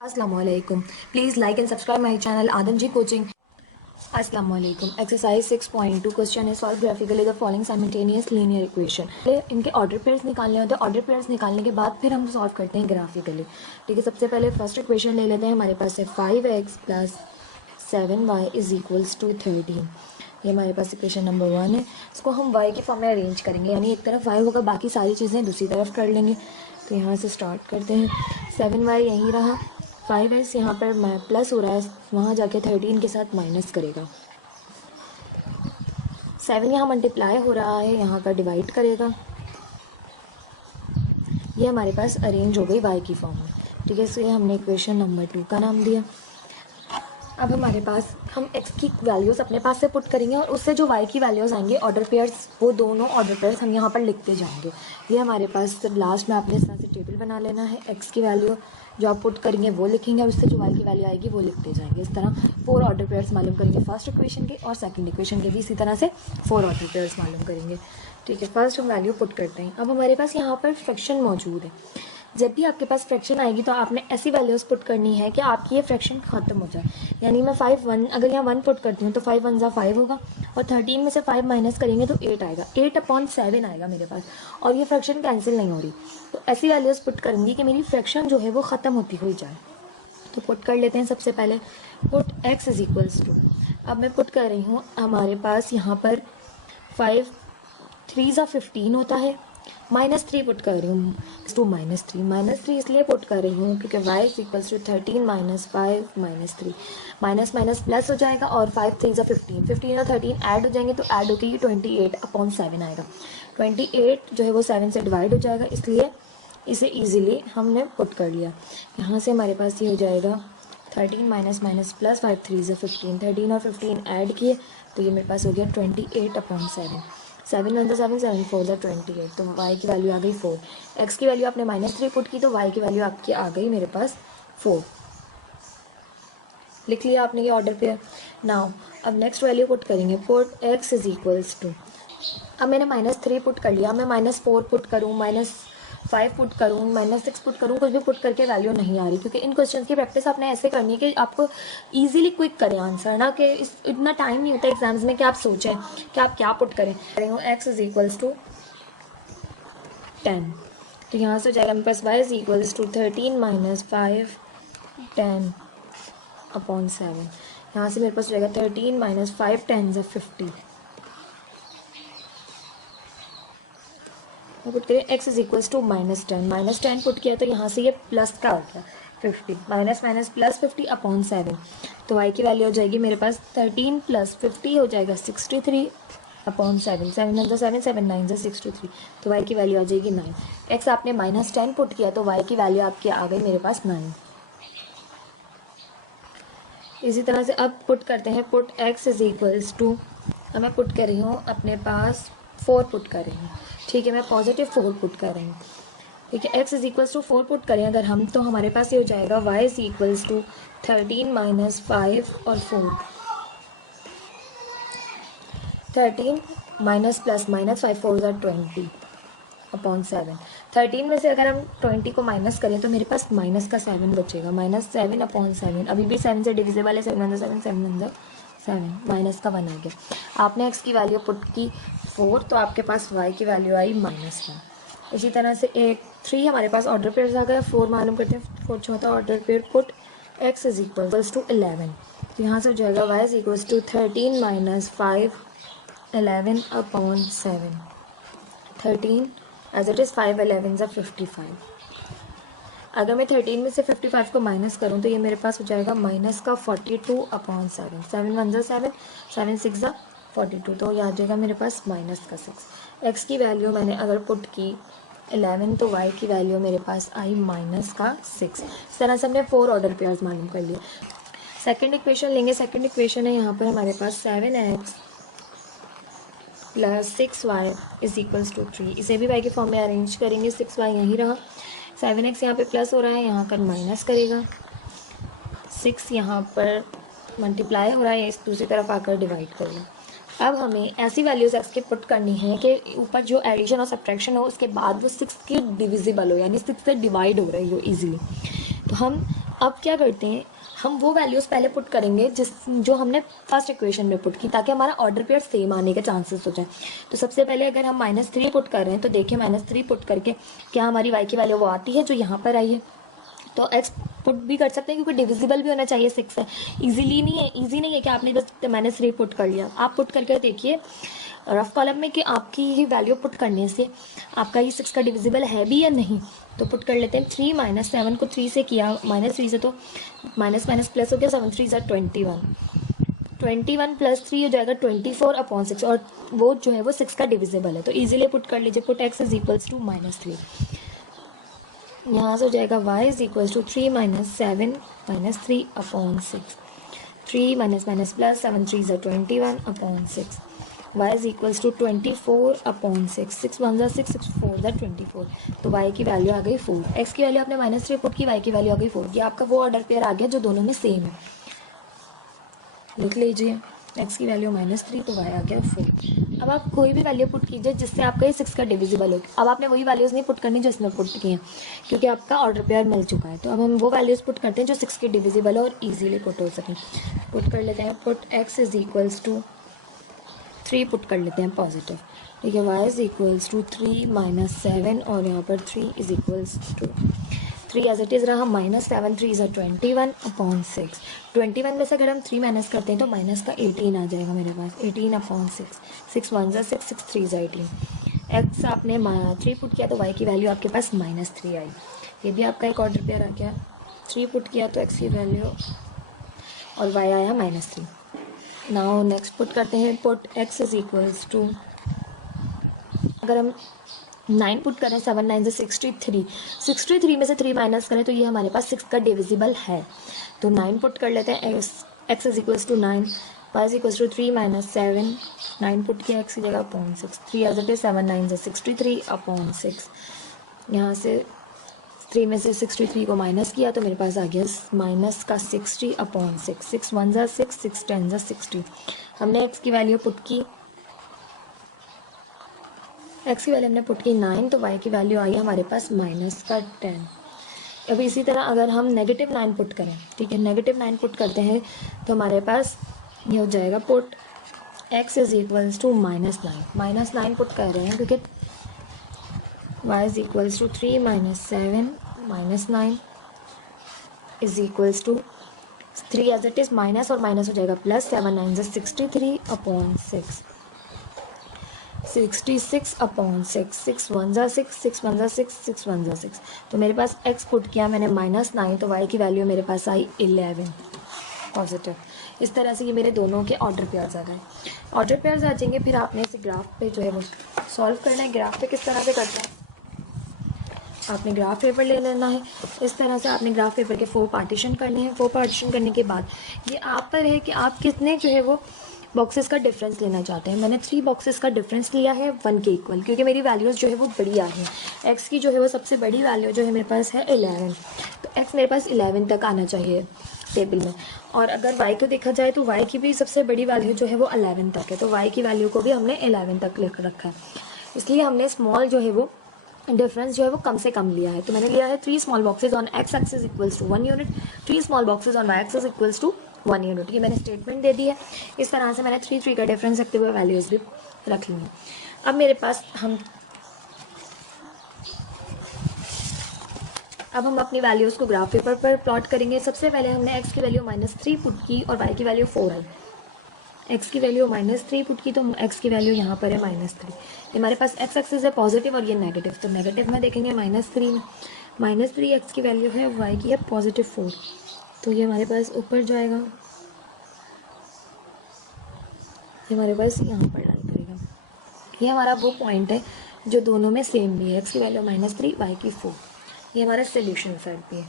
Assalamualaikum. Please like and subscribe my channel Adam G Coaching. Assalamualaikum. Exercise 6.2 question is solve graphically the following simultaneous linear equation. इनके order pairs निकालने होते हैं. Order pairs निकालने के बाद फिर हम सॉल्व करते हैं ग्राफिकली. ठीक है, सबसे पहले फर्स्ट इक्वेशन ले लेते हैं. हमारे पास है 5x + 7y = 13. ये हमारे पास इक्वेशन नंबर 1 है. इसको हम y के फॉर्म में अरेंज करेंगे, यानी एक तरफ y होगा, बाकी सारी चीज़ें दूसरी तरफ कर लेंगे. तो यहाँ से स्टार्ट करते हैं. 7y यहीं रहा, 5x यहाँ पर प्लस हो रहा है, वहाँ जाके 13 के साथ माइनस करेगा. 7 यहाँ मल्टीप्लाई हो रहा है, यहाँ का डिवाइड करेगा. ये हमारे पास अरेंज हो गई y की फॉर्म में. ठीक है, सो ये हमने इक्वेशन नंबर 2 का नाम दिया. अब हमारे पास हम x की वैल्यूज़ अपने पास से पुट करेंगे और उससे जो y की वैल्यूज़ आएंगे ऑर्डर पेयर्स, वो दोनों ऑर्डर पेयर्स हम यहाँ पर लिखते जाएंगे. ये हमारे पास लास्ट में आपने इस तरह से टेबल बना लेना है. x की वैल्यू जो आप पुट करेंगे वो लिखेंगे और उससे जो y की वैल्यू आएगी वो लिखते जाएंगे. इस तरह 4 ऑर्डर पेयर्स मालूम करेंगे फर्स्ट इक्वेशन के, और सेकंड इक्वेशन के भी इसी तरह से 4 ऑर्डर पेयर्स मालूम करेंगे. ठीक है, फर्स्ट हम वैल्यू पुट करते हैं. अब हमारे पास यहाँ पर फ्रैक्शन मौजूद है. जब भी आपके पास फ्रैक्शन आएगी तो आपने ऐसी वैल्यूज़ पुट करनी है कि आपकी ये फ्रैक्शन ख़त्म हो जाए. यानी मैं 5 1 अगर यहाँ 1 पुट करती हूँ तो 5 1 5 होगा, और 13 में से 5 माइनस करेंगे तो 8 आएगा. 8/7 आएगा मेरे पास, और ये फ्रैक्शन कैंसिल नहीं हो रही. तो ऐसी वैल्यूज़ पुट करूँगी कि मेरी फ्रैक्शन जो है वो ख़त्म होती हुई जाए. तो पुट कर लेते हैं. सबसे पहले पुट x = अब मैं पुट कर रही हूँ. हमारे पास यहाँ पर 5 3 15 होता है, -3 पुट कर रही हूँ. -3 इसलिए पुट कर रही हूँ क्योंकि y = 13 - 5 - 3. माइनस माइनस प्लस हो जाएगा, और 5 3 15. 15 और 13 ऐड हो जाएंगे तो ऐड होकर ये 28/7 आएगा. 28 जो है वो 7 से डिवाइड हो जाएगा, इसलिए इसे ईजिली हमने पुट कर लिया. यहाँ से हमारे पास ये हो जाएगा 13 माइनस माइनस प्लस 5 3 15. 13 और 15 ऐड किए तो ये मेरे पास हो गया 28/7. 7 1 7 7 4 28. तो y की वैल्यू आ गई 4. x की वैल्यू आपने -3 पुट की तो y की वैल्यू आपकी आ गई मेरे पास 4. लिख लिया आपने ये ऑर्डर पे. नाउ अब नेक्स्ट वैल्यू पुट करेंगे. पुट x = अब मैंने -3 पुट कर लिया. मैं -4 पुट करूँ, -5 पुट करूँ, -6 पुट करूँ, कुछ भी पुट करके वैल्यू नहीं आ रही. क्योंकि इन क्वेश्चन की प्रैक्टिस आपने ऐसे करनी है कि आपको इजीली क्विक करें आंसर, ना कि इतना टाइम नहीं होता एग्जाम्स में कि आप सोचें कि आप क्या पुट करें. x = 10. तो यहाँ से हो जाएगा मेरे पास y = 13 - 5 10/7. यहाँ से मेरे पास हो जाएगा 13 - 5 10 50. पुट करें x = -10. -10 पुट किया तो यहाँ से ये प्लस का हो गया 50. Minus minus plus 50/7. तो y की वैल्यू हो जाएगी मेरे पास 13 + 50 हो जाएगा 63/7. 7 9 7 7 9 63. तो y की वैल्यू आ जाएगी 9. x आपने -10 पुट किया तो y की वैल्यू आपकी आ गई मेरे पास 9. इसी तरह से अब पुट करते हैं. पुट x = अब मैं पुट कर रही हूँ अपने पास 4 पुट कर रही हूँ. ठीक है, मैं पॉजिटिव 4 पुट कर रही हूँ. ठीक है, x = 4 पुट करें अगर हम, तो हमारे पास ये हो जाएगा y = 13 - 5 और 4. 13 माइनस प्लस माइनस 5 4 20/7. 13 में से अगर हम 20 को माइनस करें तो मेरे पास माइनस का 7 बचेगा. -7/7. अभी भी 7 से डिविजिबल है. 7 7 7 7. माइनस का 1 आ गया. आपने x की वैल्यू पुट की 4, तो आपके पास y की वैल्यू आई -1. इसी तरह से 3 हमारे पास ऑर्डर पेयर आ गया. 4 मालूम करते हैं. 4 चौथा ऑर्डर पेयर. Put x = 11. तो यहाँ से हो जाएगा y = 13 - 5 11/7. 13 as it is 5 11 55. अगर मैं 13 में से 55 को माइनस करूँ तो ये मेरे पास हो जाएगा -42/7. 7 1 7 7 6 42. तो ये आ जाएगा मेरे पास -6. x की वैल्यू मैंने अगर पुट की 11 तो y की वैल्यू मेरे पास आई -6. इस तरह से हमने 4 ऑर्डर पेयर्स मालूम कर लिए. सेकंड इक्वेशन लेंगे. सेकंड इक्वेशन है यहाँ पर हमारे पास 7x + 6y = 3. इसे भी y के फॉर्म में अरेंज करेंगे. 6y यहीं रहा. 7x यहाँ पे प्लस हो रहा है, यहाँ पर माइनस करेगा. 6 यहाँ पर मल्टीप्लाई हो रहा है, इस दूसरी तरफ आकर डिवाइड करेगा. अब हमें ऐसी वैल्यूज x की पुट करनी है कि ऊपर जो एडिशन और सब्ट्रैक्शन हो उसके बाद वो 6 की डिविजिबल हो, यानी 6 से डिवाइड हो रही हो इजीली. तो हम अब क्या करते हैं, हम वो वैल्यूज़ पहले पुट करेंगे जो हमने फर्स्ट इक्वेशन में पुट की, ताकि हमारा ऑर्डर पेयर सेम आने के चांसेस हो जाए। तो सबसे पहले अगर हम -3 पुट कर रहे हैं तो देखिए -3 पुट करके क्या हमारी y की वैल्यू वो आती है जो यहाँ पर आई है। तो x पुट भी कर सकते हैं क्योंकि डिविजिबल भी होना चाहिए 6 से। इजी नहीं है कि आपने बस -3 पुट कर लिया। आप पुट करके देखिए रफ कॉलम में कि आपकी ये वैल्यू पुट करने से आपका ये 6 का डिविजिबल है भी या नहीं। तो पुट कर लेते हैं 3 - 7 को 3 से किया, -3 से तो माइनस माइनस प्लस हो गया, 7 3 ज़ा 21, 21 + 3 हो जाएगा 24/6 और वो जो है वो 6 का डिविजिबल है। तो इजीली पुट कर लीजिए, put x is equals to -3। यहाँ से हो जाएगा y is equals to 3 - 7 - 3/6, 3 minus plus 7 3 ज़ा 21/6, y इज इक्वल्स टू 24/6, 6 1 ज़ा 6, 6 4 ज़ा 24। तो y की वैल्यू आ गई 4, x की वैल्यू आपने -3 पुट की, y की वैल्यू आ गई 4। ये आपका वो ऑर्डर पेयर आ गया जो दोनों में सेम है। लिख लीजिए x की वैल्यू -3 तो y आ गया 4। अब आप कोई भी वैल्यू पुट कीजिए जिससे आपका ये 6 का डिविजिबल हो। अब आपने वही वैल्यूज़ नहीं पुट करनी जो इसमें पुट की हैं, क्योंकि आपका ऑर्डर पेयर मिल चुका है। तो अब हम वो वैल्यूज़ पुट करते हैं जो 6 के डिविजिबल है और इजीली पुट हो सकें। पुट कर लेते हैं, put x is equals to 3 put कर लेते हैं पॉजिटिव, ठीक है। y इज इक्वल्स टू 3 - 7 और यहाँ पर 3 is equals to 3 as it is रहा, -7 3 ज़ा 21/6। 21 में से अगर हम 3 माइनस करते हैं तो माइनस का 18 आ जाएगा मेरे पास, 18/6, 6 1 ज़ा 6, 6 3 ज़ा 18। x आपने 3 पुट किया तो y की वैल्यू आपके पास -3 आई। ये भी आपका एक ऑर्डर पेयर आ गया। 3 पुट किया तो x की वैल्यू और y आया -3। नाउ नेक्स्ट पुट करते हैं, put x is equals to, अगर हम 9 पुट करें 7 9 से 63, 63 में से 3 माइनस करें तो ये हमारे पास 6 का डिविजिबल है। तो 9 पुट कर लेते हैं, x is equals to 9, y is equals to 3 - 7, 9 put किया x की जगह (6), 3 एज इट इज 7 9 से 63/6। यहाँ से 3 में से 63 को माइनस किया तो मेरे पास आ गया माइनस का 60/6, 6 1 ज़ा 6, 6 10 ज़ा 60। हमने x की वैल्यू पुट की, x की वैल्यू हमने पुट की 9, तो y की वैल्यू आई हमारे पास -10। अब इसी तरह अगर हम -9 पुट करें, ठीक है, -9 पुट करते हैं तो हमारे पास ये हो जाएगा, put x is equals to -9 put कर रहे हैं क्योंकि y is equals to 3 - 7 -9 is equals to 3 as it is minus और माइनस हो जाएगा प्लस, 7 9 ज़ा 63/6, 66/6, 6 1 ज़ा 6, 6 1 ज़ा 6, 6 1 ज़ा 6। तो मेरे पास x पुट किया मैंने -9, तो y की वैल्यू मेरे पास आई 11 पॉजिटिव। इस तरह से ये मेरे दोनों के ऑर्डर पेयर्स आ गए। ऑर्डर पेयर्स आ जाएंगे, फिर आपने इसे ग्राफ पे जो है वो सॉल्व करना है। ग्राफ पे किस तरह से करते हैं, आपने ग्राफ पेपर ले लेना है। इस तरह से आपने ग्राफ पेपर के 4 पार्टीशन करने हैं। 4 पार्टीशन करने के बाद ये आप पर है कि आप कितने जो है वो बॉक्सेस का डिफरेंस लेना चाहते हैं। मैंने 3 बॉक्सेस का डिफरेंस लिया है 1 के इक्वल, क्योंकि मेरी वैल्यूज़ जो है वो बड़ी आ रही हैं। एक्स की जो है वो सबसे बड़ी वैल्यू जो है मेरे पास है 11, तो एक्स मेरे पास 11 तक आना चाहिए टेबल में। और अगर वाई को देखा जाए तो वाई की भी सबसे बड़ी वैल्यू जो है वो 11 तक है, तो वाई की वैल्यू को भी हमने 11 तक लेकर रखा है। इसलिए हमने स्मॉल जो है वो डिफरेंस जो है वो कम से कम लिया है। तो मैंने लिया है 3 small boxes on X axis equals to 1 unit, 3 small boxes on Y axis equals to 1 unit. ये मैंने स्टेटमेंट दे दी है। इस तरह से मैंने 3 3 का डिफरेंस रखते हुए वैल्यूज भी रख ली हैं। अब मेरे पास अब हम अपनी वैल्यूज़ को ग्राफ पेपर पर प्लॉट करेंगे। सबसे पहले हमने x की वैल्यू -3 पुट की और y की वैल्यू 4 आई। x की वैल्यू -3 पुट की तो x की वैल्यू यहाँ पर है -3। हमारे पास x एक्सिस है पॉजिटिव और ये नेगेटिव, तो नेगेटिव में देखेंगे -3 में -3 x की वैल्यू है, y की है +4, तो ये हमारे पास ऊपर जाएगा, ये हमारे पास यहाँ पर लाई करेगा। ये हमारा वो पॉइंट है जो दोनों में सेम भी है, x की वैल्यू -3 y की 4। ये हमारा सोल्यूशन सेट भी है।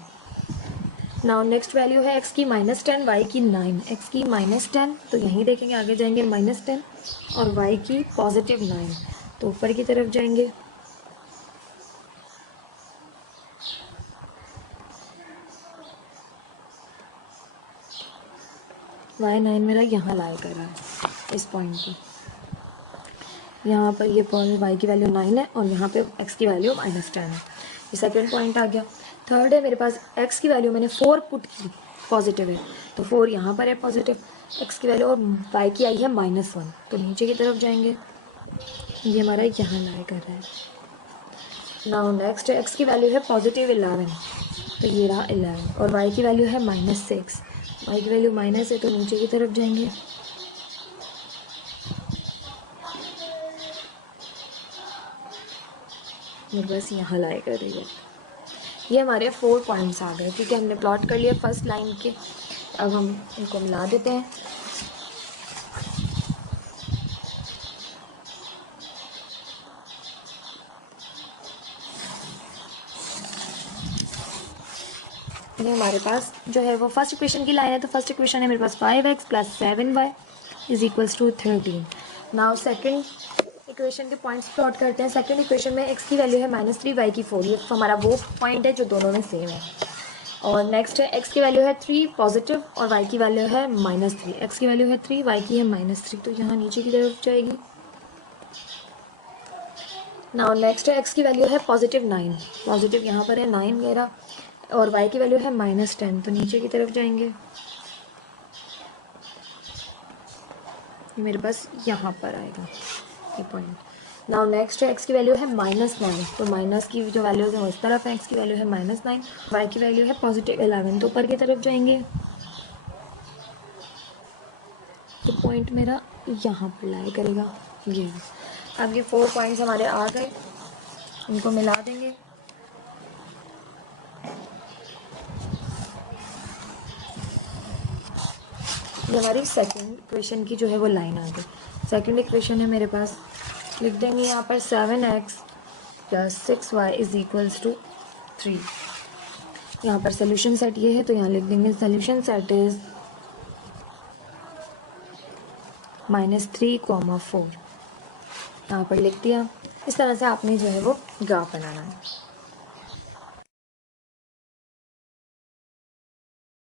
नाउ नेक्स्ट वैल्यू है x की -10 y की 9। x की -10 तो यहीं देखेंगे, आगे जाएंगे -10 और y की +9 तो ऊपर की तरफ जाएंगे। y9 मेरा यहाँ लाई कर रहा है इस पॉइंट पे। यहाँ पर ये y की वैल्यू 9 है और यहाँ पे x की वैल्यू -10 है। ये सेकेंड पॉइंट आ गया। थर्ड है मेरे पास x की वैल्यू मैंने 4 पुट की, पॉजिटिव है तो 4 यहाँ पर है पॉजिटिव, x की वैल्यू, और y की आई है -1 तो नीचे की तरफ जाएंगे, ये हमारा यहाँ लाई कर रहा है। नाउ नेक्स्ट x की वैल्यू है +11 तो ये रहा 11, और y की वैल्यू है -6, y की वैल्यू माइनस है तो नीचे की तरफ जाएंगे, मेरे पास यहाँ लाई कर रही है। ये हमारे 4 पॉइंट्स आ गए, ठीक है, हमने प्लॉट कर लिया फर्स्ट लाइन के। अब हम इनको मिला देते हैं। ये हमारे पास जो है वो फर्स्ट इक्वेशन की लाइन है, तो फर्स्ट इक्वेशन है मेरे पास 5x + 7y = 13। Now second equation के पॉइंट्स प्लॉट करते हैं। सेकंड इक्वेशन में x की वैल्यू है -3, y की 4, ये हमारा वो पॉइंट है जो दोनों में सेम है। और नेक्स्ट है x की वैल्यू है 3 पॉजिटिव और y की वैल्यू है -3, x की वैल्यू है 3, y की है -3 तो यहाँ नीचे की तरफ जाएगी। नाउ नेक्स्ट है x की वैल्यू है +9, पॉजिटिव यहाँ पर है 9 मेरा, और y की वैल्यू है -10 तो नीचे की तरफ जाएंगे, मेरे पास यहाँ पर आएगा ये पॉइंट। नाउ नेक्स्ट है x की वैल्यू है -9 तो माइनस की जो वैल्यूज है उस तरफ है, x की वैल्यू है -9, y की वैल्यू है +11 तो ऊपर की तरफ जाएंगे, ये पॉइंट मेरा यहाँ पर लाई करेगा ये। अब ये 4 पॉइंट्स हमारे आ गए, इनको मिला देंगे। ये हमारी सेकंड इक्वेशन की जो है वो लाइन आ गई। सेकंड इक्वेशन है मेरे पास, लिख देंगे यहाँ पर 7x + 6y = 3। यहाँ पर सोल्यूशन सेट ये है तो यहाँ लिख देंगे सोल्यूशन सेट इज -3, 4, यहाँ पर लिख दिया। इस तरह से आपने जो है वो ग्राफ बनाना है।